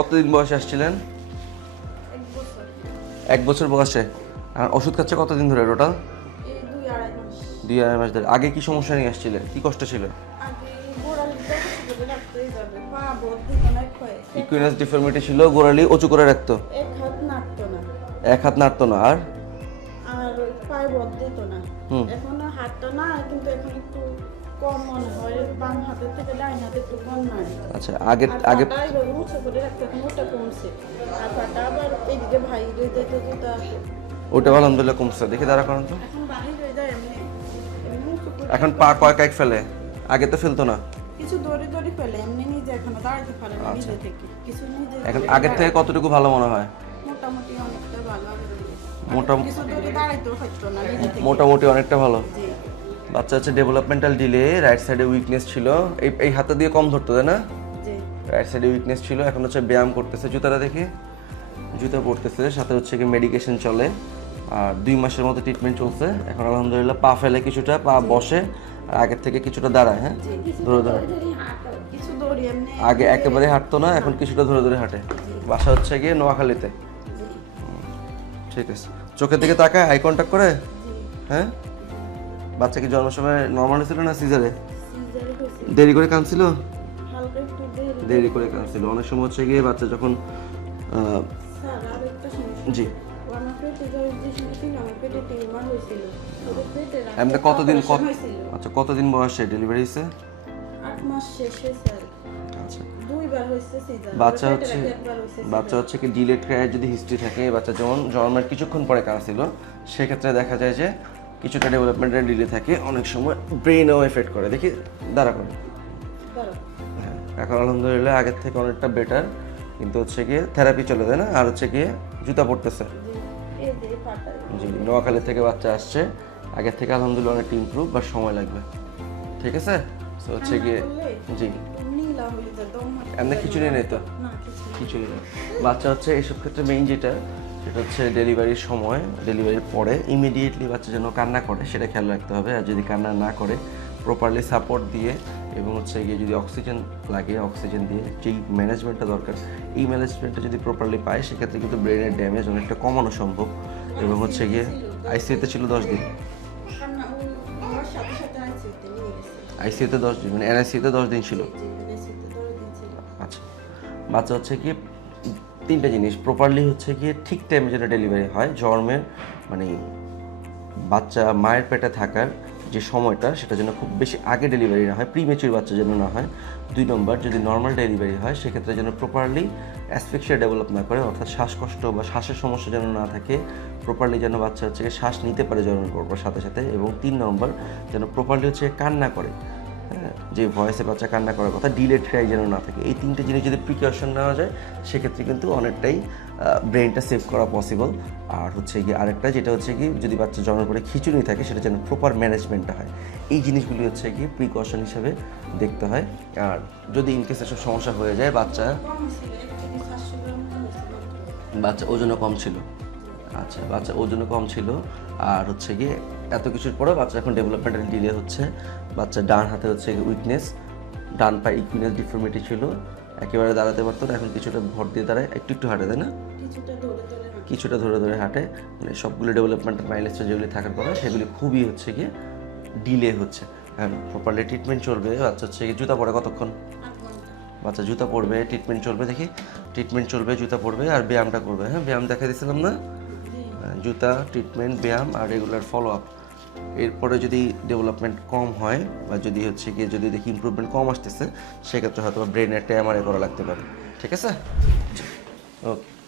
কতদিন বয়সে আসছিলেন? এক বছর বয়সে। আর ওষুধ খাচ্ছে কতদিন ধরে টোটাল? দুই আড়াই মাস। ধরে। আগে কি সমস্যা নিয়ে আসছিলেন? কি কষ্ট ছিল? ইকুইনাস ডিফর্মিটি ছিল গোড়ালি উঁচু করে রাখতো। এক হাত নাড়তো না। এক হাত নাড়তো না আর আর পায়ে বদ্ধ দিত না। এখন হাতটা না কিন্তু এখন একটু কম মনে হয় বাম হাতের থেকে ডাইন হাতে একটু কম নাড়ে আচ্ছা আগে আর আগে পাটা উঁচু করে রাখতে এখন ওটা কমছে। আর পাটা আবার এইদিকে ভাই রইতে তো জুতা। ওটা আলহামদুলিল্লাহ কমছে। দেখি দাঁড়া করেন তো। এখন বাহির হয়ে যায় এমনি। এমনি উঁচু করে এখন পা কয় ফেলে। আগে তো ফেলতো না। কিছু দড়ি দড়ি ফেলে এমনি নিজে এখনও দাঁড়াতে পারে না আচ্ছা। নিজে থেকে। কিছু নিজে এখন থেকে আগের থেকে কতটুকু ভালো মনে হয়? মোটামুটি অনেকটা ভালো আগের কিছু দড়ি দাঁড়াইতেও হতো না নিজে থেকে। মোটামুটি অনেকটা ভালো। জি। বাচ্চা হচ্ছে ডেভেলপমেন্টাল ডিলে রাইট সাইডে উইকনেস ছিল। এই এই হাতে দিয়ে কম ধরতো তাই না? জি। রাইট সাইডে উইকনেস ছিল এখন হচ্ছে ব্যায়াম করতেছে। জুতাটা দেখি। জুতা পড়তেছে সাথে হচ্ছে কি মেডিকেশন চলে। আর দুই মাসের মতো ট্রিটমেন্ট চলছে। এখন আলহামদুলিল্লাহ পা ফেলে কিছুটা পা বসে আর আগের থেকে কিছুটা দাঁড়ায় হ্যাঁ? ধরে ধরে আগে একেবারে হাঁটতো না এখন কিছুটা ধরে ধরে হাঁটে। বাসা হচ্ছে গিয়ে নোয়াখালীতে। ঠিক আছে। চোখের দিকে তাকায় আই কন্ট্যাক্ট করে? হ্যাঁ? বাচ্চা কি জন্মের সময় নর্মাল ছিল না সিজারে দেরি করে কাঁদছিল? দেরি করে। কাঁদছিল। অনেক সময় হচ্ছে গিয়ে বাচ্চা যখন জি। এমনি কতদিন আচ্ছা কতদিন বয়সে ডেলিভারি হয়েছে? আচ্ছা। বাচ্চা হচ্ছে বাচ্চা হচ্ছে কি ডিলেট ক্রায়ের যদি হিস্ট্রি থাকে বাচ্চা যেমন জন্মের কিছুক্ষণ পরে কাঁদছিল সেক্ষেত্রে দেখা যায় যে কিছুটা ডেভেলপমেন্টের ডিলে থাকে অনেক সময় ব্রেনও এফেক্ট করে। দেখি দাঁড়া করে। হ্যাঁ এখন আলহামদুলিল্লাহ আগের থেকে অনেকটা বেটার কিন্তু হচ্ছে গিয়ে থেরাপি চলে যায় না আর হচ্ছে গিয়ে জুতা পড়তেছে জি নোয়াখালী থেকে বাচ্চা আসছে আগের থেকে আলহামদুলিল্লাহ অনেকটা ইমপ্রুভ বা সময় লাগবে। ঠিক আছে? তো হচ্ছে গিয়ে জি। এমনি খিচুড়ি নেই তো? না বাচ্চা হচ্ছে এইসব ক্ষেত্রে মেইন যেটা সেটা হচ্ছে ডেলিভারির সময় ডেলিভারির পরে ইমিডিয়েটলি বাচ্চা যেন কান্না করে সেটা খেয়াল রাখতে হবে। আর যদি কান্না না করে প্রপারলি সাপোর্ট দিয়ে এবং হচ্ছে গিয়ে যদি অক্সিজেন লাগে অক্সিজেন দিয়ে যেই ম্যানেজমেন্টটা দরকার এই ম্যানেজমেন্টটা যদি প্রপারলি পায় সেক্ষেত্রে কিন্তু ব্রেনের ড্যামেজ অনেকটা কমানো সম্ভব। এবং হচ্ছে গিয়ে আইসিইউতে ছিল দশ দিন। আইসিইউতে দশ দিন মানে এনআইসিইউতে দশ দিন ছিল। আচ্ছা। বাচ্চা হচ্ছে কি তিনটা জিনিস প্রপারলি হচ্ছে গিয়ে ঠিক টাইমে যেটা ডেলিভারি হয় জন্মের মানে বাচ্চা মায়ের পেটে থাকার যে সময়টা, সেটা যেন খুব বেশি আগে ডেলিভারি না হয় প্রিমেচুর বাচ্চা যেন না হয়। দুই নম্বর, যদি নর্মাল ডেলিভারি হয়, সেক্ষেত্রে যেন প্রপারলি অ্যাসফিক্সিয়া ডেভেলপ না করে, অর্থাৎ শ্বাসকষ্ট বা শ্বাসের সমস্যা যেন না থাকে প্রপারলি যেন বাচ্চা হচ্ছে শ্বাস নিতে পারে জন্মের পর সাথে সাথে। এবং তিন নম্বর, যেন প্রপারলি হচ্ছে কান্না করে। হ্যাঁ, যে ভয়েসে বাচ্চা কান্না করার কথা ডিলেট ক্রাই যেন না থাকে। এই তিনটে জিনিস যদি প্রিকশন নেওয়া যায় সেক্ষেত্রে কিন্তু অনেকটাই ব্রেনটা সেভ করা পসিবল আর হচ্ছে গিয়ে আরেকটা যেটা হচ্ছে কি যদি বাচ্চা জন্মের পরে খিচুড়ি থাকে সেটা যেন প্রপার ম্যানেজমেন্টটা হয়। এই জিনিসগুলি হচ্ছে কি প্রিকশন হিসেবে দেখতে হয়। আর যদি ইনকেস এসব সমস্যা হয়ে যায় বাচ্চা বাচ্চা ওজনও কম ছিল। আচ্ছা বাচ্চা ওজনও কম ছিল। আর হচ্ছে গিয়ে এত কিছুর পরেও বাচ্চা এখন ডেভেলপমেন্টাল ডিলে হচ্ছে। বাচ্চা ডান হাতে হচ্ছে উইকনেস ডান পায়ে ইকুইনেস ডিফর্মিটি ছিল। একেবারে দাঁড়াতে পারতো না এখন কিছুটা ভর দিয়ে দাঁড়ায় একটু একটু হাঁটে তাই না? কিছুটা ধরে ধরে হাঁটে। মানে সবগুলো ডেভেলপমেন্টাল মাইলেজটা যেগুলি থাকার কথা সেগুলি খুবই হচ্ছে গিয়ে ডিলে হচ্ছে। হ্যাঁ প্রপারলি ট্রিটমেন্ট চলবে। বাচ্চা হচ্ছে গিয়ে জুতা পরে কতক্ষণ? বাচ্চা জুতা পরবে ট্রিটমেন্ট চলবে দেখি। ট্রিটমেন্ট চলবে জুতা পরবে আর ব্যায়ামটা করবে। হ্যাঁ ব্যায়াম দেখা দিয়েছিলাম না? জুতা ট্রিটমেন্ট ব্যায়াম আর রেগুলার ফলো আপ এরপরে যদি ডেভেলপমেন্ট কম হয় বা যদি হচ্ছে গিয়ে যদি দেখি ইম্প্রুভমেন্ট কম আসতেছে সেক্ষেত্রে হয়তো ব্রেনের একটা এমআরআই করা লাগতে পারে। ঠিক আছে? ওকে